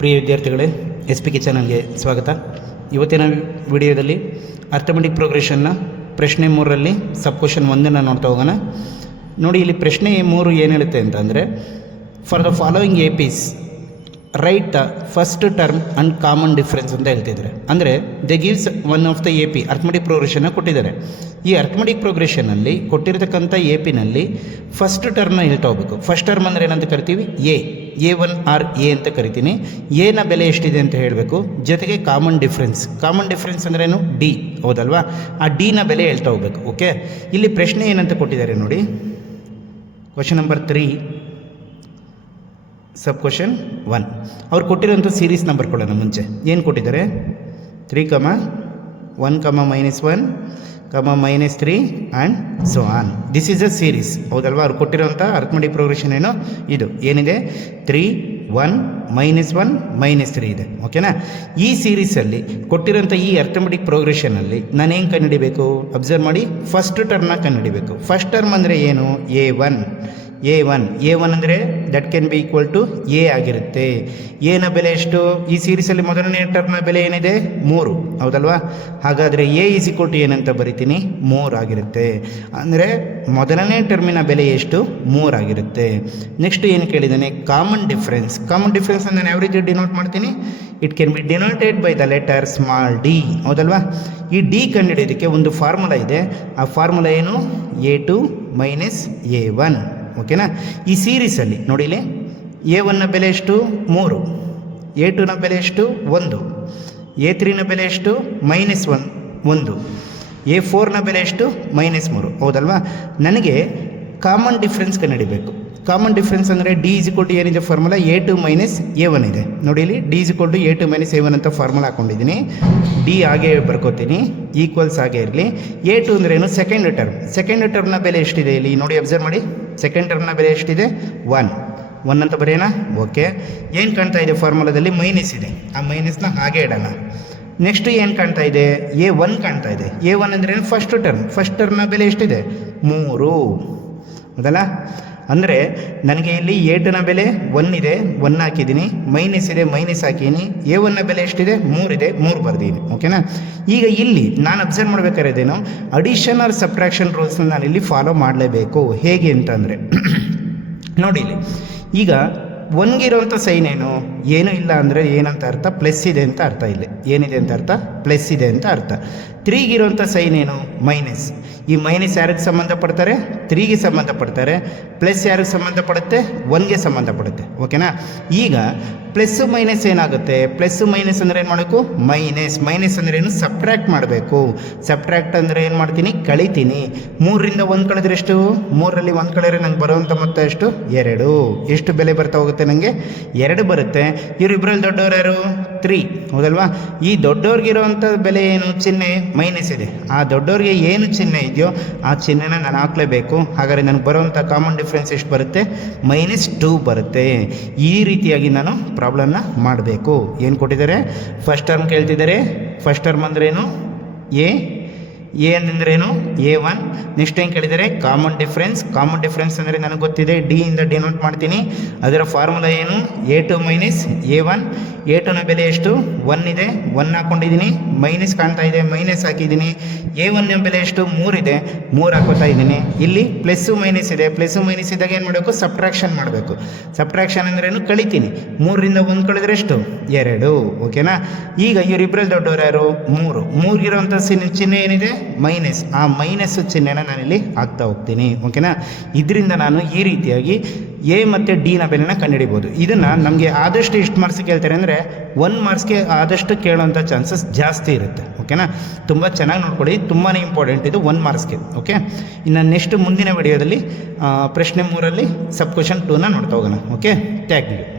ಪ್ರಿಯ ವಿದ್ಯಾರ್ಥಿಗಳೇ S P K ಚಾನಲ್ಗೆ ಸ್ವಾಗತ. ಇವತ್ತಿನ ವಿಡಿಯೋದಲ್ಲಿ ಅರ್ಥಮೆಟಿಕ್ ಪ್ರೋಗ್ರೆಷನ್ನ ಪ್ರಶ್ನೆ ಮೂರರಲ್ಲಿ ಸಬ್ ಕ್ವಶನ್ ಒಂದನ್ನು ನೋಡ್ತಾ ಹೋಗೋಣ. ನೋಡಿ, ಇಲ್ಲಿ ಪ್ರಶ್ನೆ ಮೂರು ಏನು ಹೇಳುತ್ತೆ ಅಂತಂದರೆ for the following A Ps write the first term and common difference ಅಂತ ಹೇಳ್ತಿದ್ದಾರೆ ಅಂದರೆ the gives one of the A P arithmetic ಪ್ರೋಗ್ರೆಷನ್ನ ಕೊಟ್ಟಿದ್ದಾರೆ. ಈ ಅರ್ಥಮೆಟಿಕ್ ಪ್ರೋಗ್ರೆಷನಲ್ಲಿ ಕೊಟ್ಟಿರತಕ್ಕಂಥ ಎ ಪಿನಲ್ಲಿ ಫಸ್ಟ್ ಟರ್ಮ್ನ ಹೇಳ್ತಾ ಹೋಗ್ಬೇಕು. ಫಸ್ಟ್ ಟರ್ಮ್ ಅಂದರೆ ಏನಂತ ಕರಿತೀವಿ? A a one or a ಅಂತ ಕರಿತೀನಿ. ಎನ ಬೆಲೆ ಎಷ್ಟಿದೆ ಅಂತ ಹೇಳಬೇಕು? ಜೊತೆಗೆ ಕಾಮನ್ ಡಿಫ್ರೆನ್ಸ್ ಕಾಮನ್ ಡಿಫ್ರೆನ್ಸ್ ಅಂದ್ರೇನು? ಡಿ ಹೌದಲ್ವಾ? ಆ ಡಿನ ಬೆಲೆ ಹೇಳ್ತಾ ಹೋಗ್ಬೇಕು. ಓಕೆ ಇಲ್ಲಿ ಪ್ರಶ್ನೆ ಏನಂತ ಕೊಟ್ಟಿದ್ದಾರೆ ನೋಡಿ. Question number three sub question one ಅವ್ರು ಕೊಟ್ಟಿರೋಂಥ ಸೀರೀಸ್ ನಂಬರ್ ಕೊಡೋಣ ಮುಂಚೆ. ಏನು ಕೊಟ್ಟಿದ್ದಾರೆ? Three comma one comma minus one comma minus three and so on this is a series ಹೌದಲ್ವಾ? ಅವ್ರು ಕೊಟ್ಟಿರೋಂಥ ಅರ್ಥಮಡಿ ಪ್ರೋಗ್ರೆಷನ್ ಏನು? ಇದು. ಏನಿದೆ? Three one minus one minus three ಇದೆ. ಓಕೆನಾ ಈ ಸೀರೀಸಲ್ಲಿ ಕೊಟ್ಟಿರೋಂಥ ಈ ಅರ್ಥಮೆಟಿಕ್ ಪ್ರೋಗ್ರೆಷನಲ್ಲಿ ನಾನೇನು ಕಂಡುಹಿಡಿಬೇಕು? ಅಬ್ಸರ್ವ್ ಮಾಡಿ. ಫಸ್ಟ್ ಟರ್ಮ್ನ ಕಂಡುಹಿಡಿಬೇಕು. ಫಸ್ಟ್ ಟರ್ಮ್ ಅಂದರೆ ಏನು? A one a one a one ಅಂದರೆ that can be equal to a ಆಗಿರುತ್ತೆ. ಎನ ಬೆಲೆ ಎಷ್ಟು? ಈ ಸೀರೀಸಲ್ಲಿ ಮೊದಲನೇ ಟರ್ಮ್ನ ಬೆಲೆ ಏನಿದೆ? ಮೂರು. ಹೌದಲ್ವಾ? ಹಾಗಾದರೆ ಎ ಈಸ್ ಈಕ್ವಲ್ ಟು ಏನಂತ ಬರಿತೀನಿ. ಮೂರು ಆಗಿರುತ್ತೆ. ಅಂದರೆ ಮೊದಲನೇ ಟರ್ಮಿನ ಬೆಲೆ ಎಷ್ಟು? ಮೂರಾಗಿರುತ್ತೆ ನೆಕ್ಸ್ಟ್ ಏನು ಕೇಳಿದ್ದಾನೆ? ಕಾಮನ್ ಡಿಫ್ರೆನ್ಸ್ ಕಾಮನ್ ಡಿಫ್ರೆನ್ಸ್ ಅಂದರೆ ಯಾವ ಡಿನೋಟ್ ಮಾಡ್ತೀನಿ? It can be denoted by the letter small d ಹೌದಲ್ವಾ? ಈ ಡಿ ಕಂಡುಹಿಡಿಯೋದಕ್ಕೆ ಒಂದು ಫಾರ್ಮುಲಾ ಇದೆ. ಆ ಫಾರ್ಮುಲಾ ಏನು? A two minus a one ಓಕೆನಾ? ಈ ಸೀರೀಸಲ್ಲಿ ನೋಡಿಲಿ ಎ ಒನ್ನ ಬೆಲೆ ಎಷ್ಟು? ಮೂರು. ಎ ಟುನ ಬೆಲೆ ಎಷ್ಟು? ಒಂದು. ಎ ತ್ರೀನ ಬೆಲೆ ಎಷ್ಟು? ಮೈನಸ್ ಒನ್ ಒಂದು. ಎ ಫೋರ್ನ ಬೆಲೆ ಎಷ್ಟು? ಮೈನಸ್ ಮೂರು. ಹೌದಲ್ವಾ? ನನಗೆ ಕಾಮನ್ ಡಿಫ್ರೆನ್ಸ್ ಕಂಡುಹಿಡಿಬೇಕು. ಕಾಮನ್ ಡಿಫ್ರೆನ್ಸ್ ಅಂದರೆ ಡಿ ಇಸ್ ಟು ಏನಿದೆ formula a two minus a one ಇದೆ. ನೋಡಿ ಇಲ್ಲಿ d is to a two minus a one ಅಂತ ಫಾರ್ಮುಲಾ ಹಾಕೊಂಡಿದ್ದೀನಿ. ಡಿ ಹಾಗೆ ಬರ್ಕೋತೀನಿ. ಈಕ್ವಲ್ಸ್ ಹಾಗೆ ಇರಲಿ. ಎ ಟು ಅಂದ್ರೇನು ಸೆಕೆಂಡ್ ಟರ್ಮ್ ಸೆಕೆಂಡ್ ಟರ್ಮ್ನ ಬೆಲೆ ಎಷ್ಟಿದೆ ಇಲ್ಲಿ? ನೋಡಿ ಅಬ್ಸರ್ವ್ ಮಾಡಿ. ಸೆಕೆಂಡ್ ಟರ್ಮ್ನ ಬೆಲೆ ಎಷ್ಟಿದೆ? ಒನ್ ಒನ್ ಅಂತ ಬರೆಯೋಣ? ಓಕೆ ಏನು ಕಾಣ್ತಾ ಇದೆ ಫಾರ್ಮುಲಾದಲ್ಲಿ ಮೈನಸ್ ಇದೆ. ಆ ಮೈನಸ್ನ ಹಾಗೆ ಇಡೋಣ. ನೆಕ್ಸ್ಟ್ ಏನು ಕಾಣ್ತಾ ಇದೆ? ಎ ಒನ್ ಕಾಣ್ತಾ ಇದೆ. ಎ ಒನ್ ಅಂದರೆ ಫಸ್ಟ್ ಟರ್ಮ್ ಫಸ್ಟ್ ಟರ್ಮ್ನ ಬೆಲೆ ಎಷ್ಟಿದೆ? ಮೂರು. ಹೌದಲ್ಲ? ಅಂದರೆ ನನಗೆ ಇಲ್ಲಿ ಏಟನ ಬೆಲೆ ಒನ್ ಇದೆ ಒನ್ ಹಾಕಿದ್ದೀನಿ. ಮೈನಸ್ ಇದೆ ಮೈನಸ್ ಹಾಕಿದ್ದೀನಿ. ಎ ಒನ್ನ ಬೆಲೆ ಎಷ್ಟಿದೆ? ಮೂರಿದೆ ಮೂರು ಬರೆದಿದ್ದೀನಿ. ಓಕೆನಾ ಈಗ ಇಲ್ಲಿ ನಾನು ಅಬ್ಸರ್ವ್ ಮಾಡಬೇಕಾಗಿರೋದೇನು ಅಡಿಷನ್ ಆರ್ ಸಬ್ಟ್ರಾಕ್ಷನ್ ರೂಲ್ಸ್ನ ನಾನು ಇಲ್ಲಿ ಫಾಲೋ ಮಾಡಲೇಬೇಕು. ಹೇಗೆ ಅಂತಂದರೆ, ನೋಡಿ ಇಲ್ಲಿ. ಈಗ ಒನ್ಗಿರೋಂಥ ಸೈನ್ ಏನು? ಏನೂ ಇಲ್ಲ ಅಂದರೆ ಏನಂತ ಅರ್ಥ? ಪ್ಲಸ್ ಇದೆ ಅಂತ ಅರ್ಥ ಇಲ್ಲಿ. ಏನಿದೆ ಅಂತ ಅರ್ಥ? ಪ್ಲಸ್ ಇದೆ ಅಂತ ಅರ್ಥ. ತ್ರೀಗಿರೋಂಥ ಸೈನ್ ಏನು? ಮೈನಸ್ ಈ ಮೈನಸ್ ಯಾರಿಗೆ ಸಂಬಂಧಪಡ್ತಾರೆ? ತ್ರೀಗೆ ಸಂಬಂಧಪಡ್ತಾರೆ. ಪ್ಲಸ್ ಯಾರಿಗೆ ಸಂಬಂಧಪಡುತ್ತೆ? ಒನ್ಗೆ ಸಂಬಂಧಪಡುತ್ತೆ. ಓಕೆನಾ ಈಗ ಪ್ಲಸ್ಸು ಮೈನಸ್ ಏನಾಗುತ್ತೆ? ಪ್ಲಸ್ಸು ಮೈನಸ್ ಅಂದರೆ ಏನು ಮಾಡಬೇಕು? ಮೈನಸ್ ಮೈನಸ್ ಅಂದರೆ ಏನು? ಸಪ್ರ್ಯಾಕ್ಟ್ ಮಾಡಬೇಕು. ಸಪ್ರ್ಯಾಕ್ಟ್ ಅಂದರೆ ಏನು ಮಾಡ್ತೀನಿ? ಕಳಿತೀನಿ. ಮೂರರಿಂದ ಒಂದು ಕಳೆದ್ರೆ ಎಷ್ಟು? ಮೂರರಲ್ಲಿ ಒಂದು ಕಳೆದ್ರೆ ನಂಗೆ ಬರುವಂಥ ಮೊತ್ತ ಎಷ್ಟು? ಎರಡು. ಎಷ್ಟು ಬೆಲೆ ಬರ್ತಾ ಹೋಗುತ್ತೆ ನನಗೆ ಎರಡು ಬರುತ್ತೆ. ಇವರಿಬ್ಬರಲ್ಲಿ ದೊಡ್ಡವರು ಯಾರು? ತ್ರೀ ಹೌದಲ್ವಾ? ಈ ದೊಡ್ಡವ್ರಿಗಿರುವಂಥ ಬೆಲೆ ಏನು? ಚಿಹ್ನೆ? ಮೈನಸ್ ಇದೆ. ಆ ದೊಡ್ಡವ್ರಿಗೆ ಏನು ಚಿಹ್ನೆ ಇದೆಯೋ ಆ ಚಿಹ್ನೆನ ನಾನು ಹಾಕಲೇಬೇಕು. ಹಾಗಾದರೆ ನನಗೆ ಬರುವಂಥ ಕಾಮನ್ ಡಿಫ್ರೆನ್ಸ್ ಎಷ್ಟು ಬರುತ್ತೆ? ಮೈನಸ್ ಟೂ ಬರುತ್ತೆ. ಈ ರೀತಿಯಾಗಿ ನಾನು ಪ್ರಾಬ್ಲಮ್ನ ಮಾಡಬೇಕು. ಏನು ಕೊಟ್ಟಿದ್ದಾರೆ? ಫಸ್ಟ್ ಟರ್ಮ್ ಕೇಳ್ತಿದ್ದಾರೆ. ಫಸ್ಟ್ ಟರ್ಮ್ ಅಂದ್ರೇನು? ಎ ಎ ಅಂದ್ರೇನು? ಎ ಒನ್ ನೆಕ್ಸ್ಟ್ ಏನು ಕೇಳಿದರೆ ಕಾಮನ್ ಡಿಫ್ರೆನ್ಸ್ ಕಾಮನ್ ಡಿಫ್ರೆನ್ಸ್ ಅಂದರೆ ನನಗೆ ಗೊತ್ತಿದೆ. ಡಿ ಇಂದ ಡಿನೋಟ್ ಮಾಡ್ತೀನಿ. ಅದರ ಫಾರ್ಮುಲಾ ಏನು? A two minus a one a ನ ಬೆಲೆ ಎಷ್ಟು? ಒನ್ ಇದೆ. ಒನ್ ಹಾಕ್ಕೊಂಡಿದ್ದೀನಿ ಮೈನಸ್ ಕಾಣ್ತಾ ಇದೆ. ಮೈನಸ್ ಹಾಕಿದ್ದೀನಿ. ಎ ಒನ್ನ ಬೆಲೆ ಎಷ್ಟು? ಮೂರಿದೆ ಮೂರು ಹಾಕೋತಾ ಇದ್ದೀನಿ. ಇಲ್ಲಿ ಪ್ಲಸ್ಸು ಮೈನಸ್ ಇದೆ. ಪ್ಲಸ್ಸು ಮೈನಸ್ ಇದ್ದಾಗ ಏನು ಮಾಡಬೇಕು? ಸಬ್ಟ್ರಾಕ್ಷನ್ ಮಾಡಬೇಕು. ಸಬ್ಟ್ರಾಕ್ಷನ್ ಅಂದ್ರೇನು ಕಳಿತೀನಿ. ಮೂರರಿಂದ ಒಂದು ಕಳೆದ್ರೆ ಎಷ್ಟು? ಎರಡು. ಓಕೆನಾ ಈಗ ಇವರಿಬ್ಬರಲ್ಲಿ ದೊಡ್ಡವರು ಯಾರು? ಮೂರು. ಮೂರಿಗಿರೋಂಥ ಚಿಹ್ನೆ ಏನಿದೆ? ಮೈನಸ್ ಆ ಮೈನಸ್ ಚಿಹ್ನೆನ ನಾನಿಲ್ಲಿ ಹಾಕ್ತಾ ಹೋಗ್ತೀನಿ. ಓಕೆನಾ ಇದರಿಂದ ನಾನು ಈ ರೀತಿಯಾಗಿ ಎ ಮತ್ತು ಡಿನ ಬೆಲೆನ ಕಂಡುಹಿಡಿಬೋದು. ಇದನ್ನು ನಮಗೆ ಆದಷ್ಟು ಇಷ್ಟು ಮಾರ್ಕ್ಸ್ ಕೇಳ್ತಾರೆ ಅಂದರೆ ಒನ್ ಮಾರ್ಕ್ಸ್ಗೆ ಆದಷ್ಟು ಕೇಳೋಂಥ ಚಾನ್ಸಸ್ ಜಾಸ್ತಿ ಇರುತ್ತೆ ಓಕೆನಾ ತುಂಬ ಚೆನ್ನಾಗಿ ನೋಡ್ಕೊಳ್ಳಿ ತುಂಬಾ ಇಂಪಾರ್ಟೆಂಟ್ ಇದು ಒನ್ ಮಾರ್ಕ್ಸ್ಗೆ ಓಕೆ ಇನ್ನು ನೆಕ್ಸ್ಟ್ ಮುಂದಿನ ವಿಡಿಯೋದಲ್ಲಿ ಪ್ರಶ್ನೆ ಮೂರಲ್ಲಿ ಸಬ್ ಕ್ವಶನ್ ಟೂನ ನೋಡ್ತಾ ಹೋಗೋಣ ಓಕೆ ಥ್ಯಾಂಕ್ ಯು